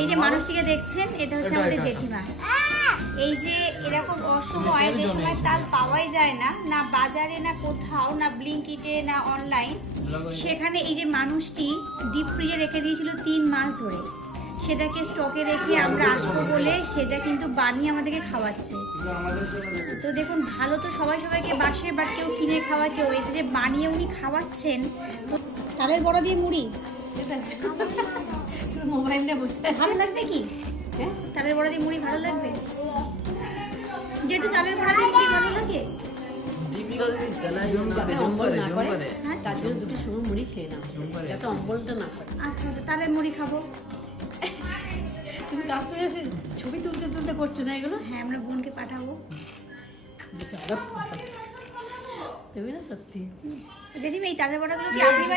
এই যে মানুষটিকে দেখছেন, এটা হচ্ছে আমাদের জেঠিমা। এই যে এরকম অসময়, যে সময় তাল পাওয়াই যায় না, না বাজারে, না কোথাও, না ব্লিঙ্কিটে, না অনলাইন, সেখানে এই যে মানুষটি ডিপ ফ্রিজে রেখে দিয়েছিল 3 মাস ধরে। সেটাকে স্টকে রেখে আমরা আসবো বলে সেটা কিন্তু বানিয়ে আমাদেরকে খাওয়াচ্ছে। তো দেখুন, ভালো তো সবাই সবাইকে বাসে, বাট কেউ কিনে খাওয়া, কেউ এই যে বানিয়ে উনি খাওয়াচ্ছেন। তালের বড়া দিয়ে মুড়ি মোবাইল নিয়ে বসে ভালো লাগবে কি? তালের বড়া দিয়ে মুড়ি ভালো লাগবে? যেহেতু তালের বড়া দিয়ে মুড়ি ভালো লাগে, আচ্ছা তালের মুড়ি খাবো। তুমি কাস্টমার ছবি তুলতে তুলতে করছো না এগুলো? হ্যাঁ, আমরা বোনকে পাঠাবো। তুমি না সত্যি জেঠিমা, এই তালের বড়াগুলো কি আপনি